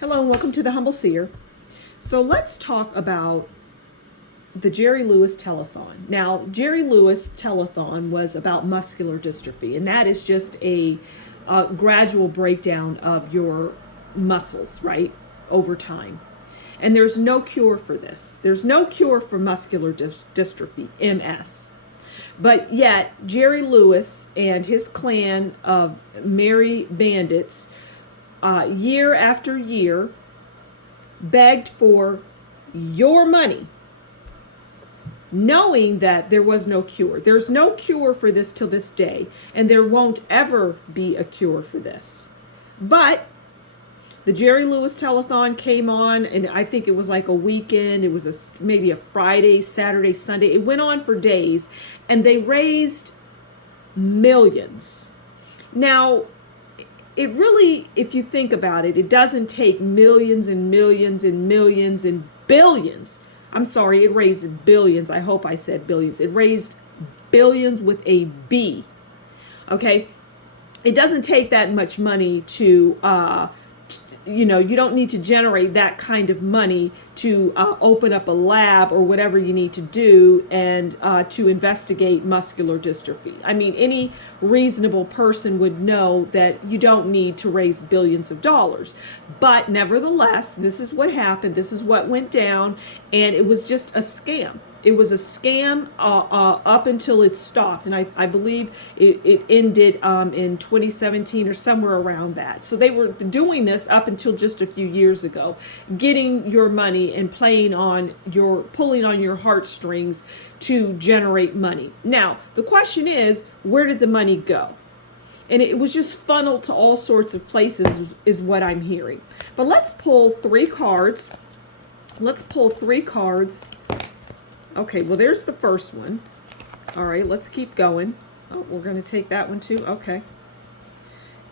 Hello and welcome to the Humble Seer. So let's talk about the Jerry Lewis Telethon. Now, Jerry Lewis Telethon was about muscular dystrophy, and that is just a gradual breakdown of your muscles, right, over time. And there's no cure for this. There's no cure for muscular dystrophy, MS. But yet, Jerry Lewis and his clan of merry bandits year after year begged for your money, knowing that there was no cure. There's no cure for this till this day, and there won't ever be a cure for this. But the Jerry Lewis Telethon came on, and I think it was like a weekend. It was maybe a Friday, Saturday, Sunday. It went on for days, and they raised millions. Now, it really, if you think about it, it doesn't take millions and millions and millions and billions. I'm sorry, it raised billions. I hope I said billions. It raised billions with a B. Okay? It doesn't take that much money to, you don't need to generate that kind of money to open up a lab or whatever you need to do and to investigate muscular dystrophy. I mean, any reasonable person would know that you don't need to raise billions of dollars. But nevertheless, this is what happened. This is what went down. And it was just a scam. It was a scam up until it stopped. And I believe it ended in 2017 or somewhere around that. So they were doing this up until just a few years ago, getting your money and pulling on your heartstrings to generate money. Now, the question is, where did the money go? And it was just funneled to all sorts of places is what I'm hearing. But let's pull 3 cards. Let's pull 3 cards. Okay, well, there's the first one. All right, let's keep going. Oh, we're going to take that one too. Okay.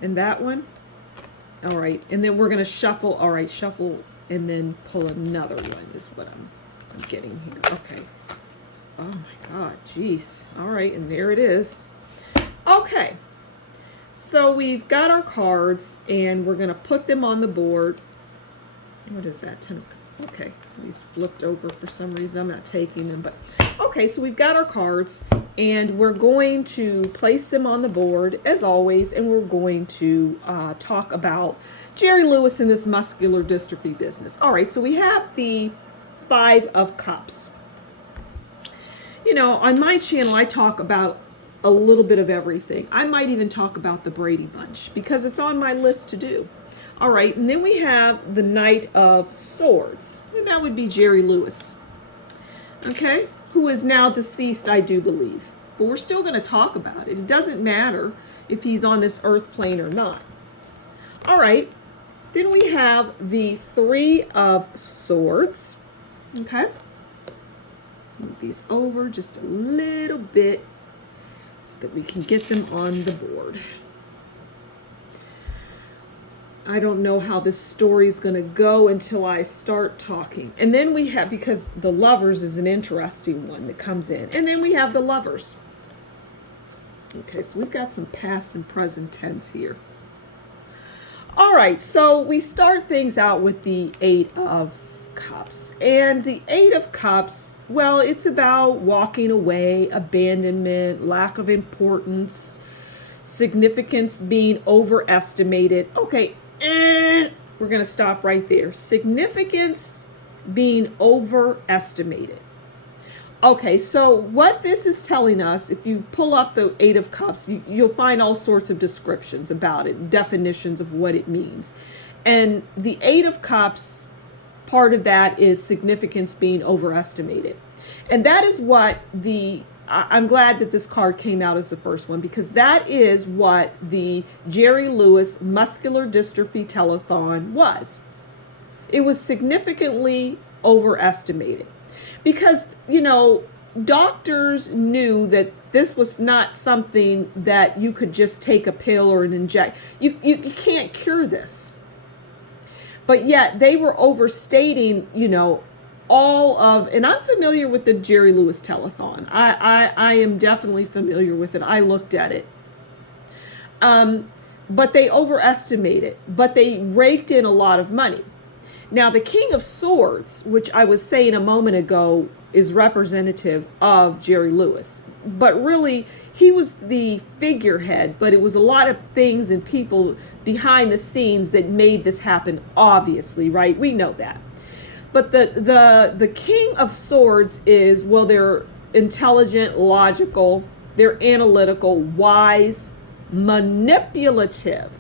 And that one. All right, and then we're going to shuffle. All right, shuffle and then pull another one is what I'm getting here. Okay. Oh, my God. Jeez. All right, and there it is. Okay. So we've got our cards, and we're going to put them on the board. What is that? 10 of Cups. Okay, these flipped over for some reason. I'm not taking them, but okay, so we've got our cards, and we're going to place them on the board as always, and we're going to talk about Jerry Lewis and this muscular dystrophy business. All right, so we have the 5 of Cups. On my channel, I talk about a little bit of everything. I might even talk about the Brady Bunch because it's on my list to do. All right, and then we have the Knight of Swords, and that would be Jerry Lewis, okay, who is now deceased, I do believe. But we're still going to talk about it. It doesn't matter if he's on this earth plane or not. All right, then we have the 3 of Swords, okay. Let's move these over just a little bit so that we can get them on the board. I don't know how this story is going to go until I start talking. And then we have, because the Lovers is an interesting one that comes in. And then we have the Lovers. Okay, so we've got some past and present tense here. All right, so we start things out with the 8 of Cups. And the 8 of Cups, well, it's about walking away, abandonment, lack of importance, significance being overestimated. Okay, we're going to stop right there. Significance being overestimated. Okay, so what this is telling us, if you pull up the 8 of Cups, you'll find all sorts of descriptions about it, definitions of what it means. And the 8 of Cups, part of that is significance being overestimated. And that is what I'm glad that this card came out as the first one, because that is what the Jerry Lewis Muscular Dystrophy Telethon was. It was significantly overestimated because, doctors knew that this was not something that you could just take a pill or an inject. You can't cure this. But yet they were overstating, all of, and I'm familiar with the Jerry Lewis Telethon. I am definitely familiar with it. I looked at it. But they overestimated, but they raked in a lot of money. Now, the King of Swords, which I was saying a moment ago, is representative of Jerry Lewis. But really, he was the figurehead, but it was a lot of things and people behind the scenes that made this happen, obviously, right? We know that. But the King of Swords is, well, they're intelligent, logical, they're analytical, wise, manipulative.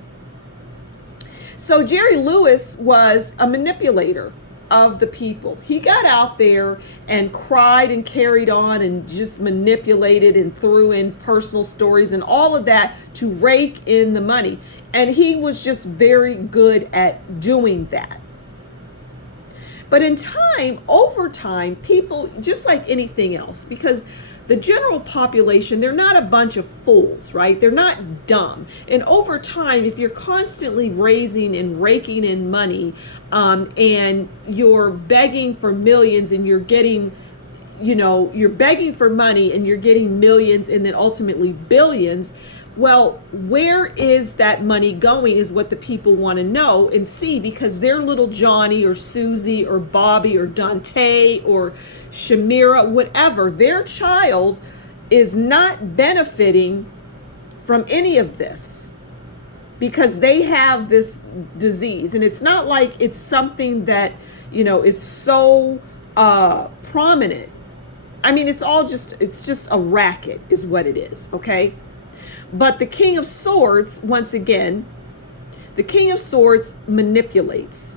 So Jerry Lewis was a manipulator of the people. He got out there and cried and carried on and just manipulated and threw in personal stories and all of that to rake in the money. And he was just very good at doing that. But in time, over time, people, just like anything else, because the general population, they're not a bunch of fools, right? They're not dumb. And over time, if you're constantly raising and raking in money, and you're begging for millions and you're getting, you're begging for money and you're getting millions and then ultimately billions, well, where is that money going is what the people want to know and see, because their little Johnny or Susie or Bobby or Dante or Shamira, whatever, their child is not benefiting from any of this because they have this disease. And it's not like it's something that, is so prominent. I mean, it's just a racket is what it is, okay? But the King of Swords, once again, the King of Swords manipulates.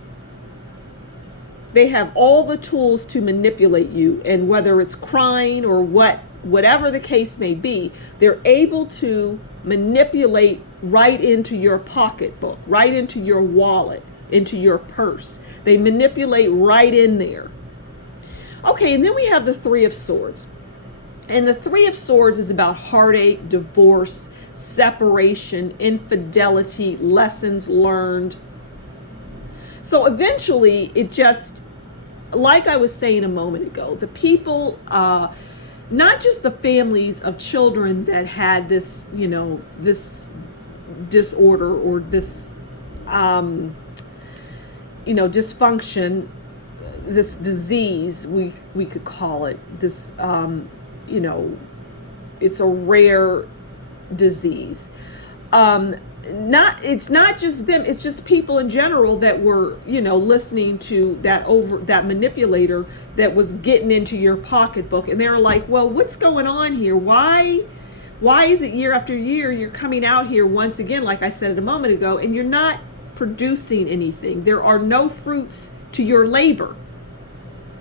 They have all the tools to manipulate you, and whether it's crying or whatever the case may be, they're able to manipulate right into your pocketbook, right into your wallet, into your purse. They manipulate right in there. Okay, and then we have the Three of Swords. And the Three of Swords is about heartache, divorce, separation, infidelity, lessons learned. So eventually it just, like I was saying a moment ago, the people, not just the families of children that had this, this disorder or this, dysfunction, this disease, we could call it, this, it's a rare disease. It's not just them, it's just people in general that were, listening to that manipulator that was getting into your pocketbook, and they're like, well, what's going on here? Why is it year after year you're coming out here once again, like I said a moment ago, and you're not producing anything? There are no fruits to your labor.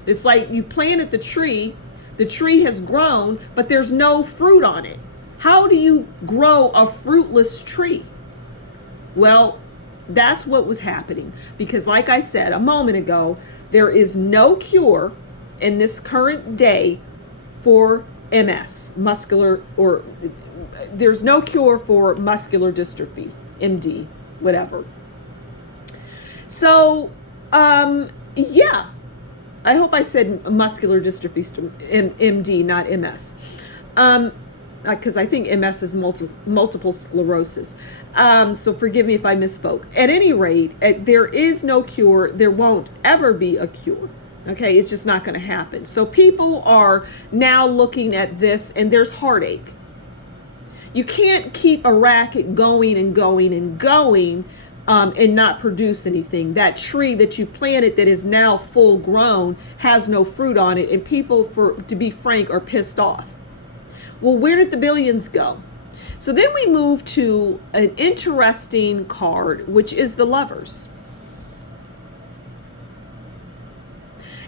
It's like you planted the tree has grown, but there's no fruit on it. How do you grow a fruitless tree? Well, that's what was happening, because like I said a moment ago, there is no cure in this current day for MS, there's no cure for muscular dystrophy, MD, whatever. So, yeah, I hope I said muscular dystrophy, MD, not MS. Because I think MS is multiple sclerosis. So forgive me if I misspoke. At any rate, there is no cure. There won't ever be a cure. Okay, it's just not going to happen. So people are now looking at this, and there's heartache. You can't keep a racket going and going and going and not produce anything. That tree that you planted that is now full grown has no fruit on it, and people, to be frank, are pissed off. Well, where did the billions go? So then we move to an interesting card, which is the Lovers.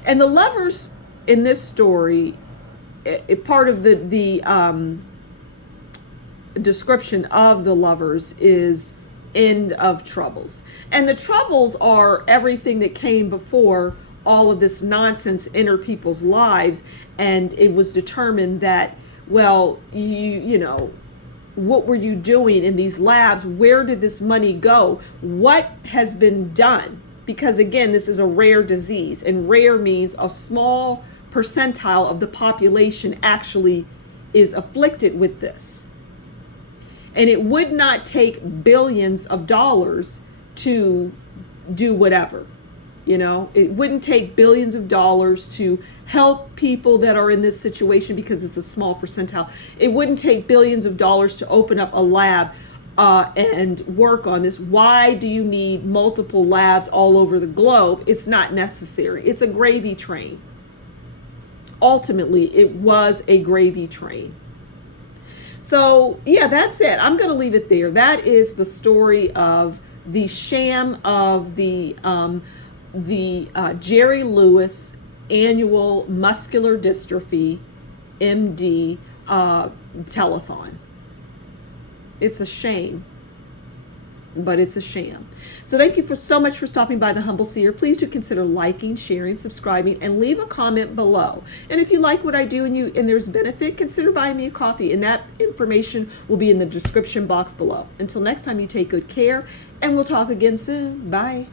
And the Lovers in this story, part of the description of the Lovers is end of troubles. And the troubles are everything that came before all of this nonsense entered people's lives, and it was determined that, well, what were you doing in these labs? Where did this money go? What has been done? Because again, this is a rare disease, and rare means a small percentile of the population actually is afflicted with this. And it would not take billions of dollars to do whatever. You know, it wouldn't take billions of dollars to help people that are in this situation because it's a small percentile. It wouldn't take billions of dollars to open up a lab and work on this. Why do you need multiple labs all over the globe? It's not necessary. It's a gravy train. Ultimately, it was a gravy train. So, yeah, that's it. I'm going to leave it there. That is the story of the sham of the Jerry Lewis annual muscular dystrophy MD telethon. It's a shame, but it's a sham. So thank you so much for stopping by the Humble Seer. Please do consider liking, sharing, subscribing, and leave a comment below. And if you like what I do and there's benefit, consider buying me a coffee, and that information will be in the description box below. Until next time, you take good care, and we'll talk again soon. Bye.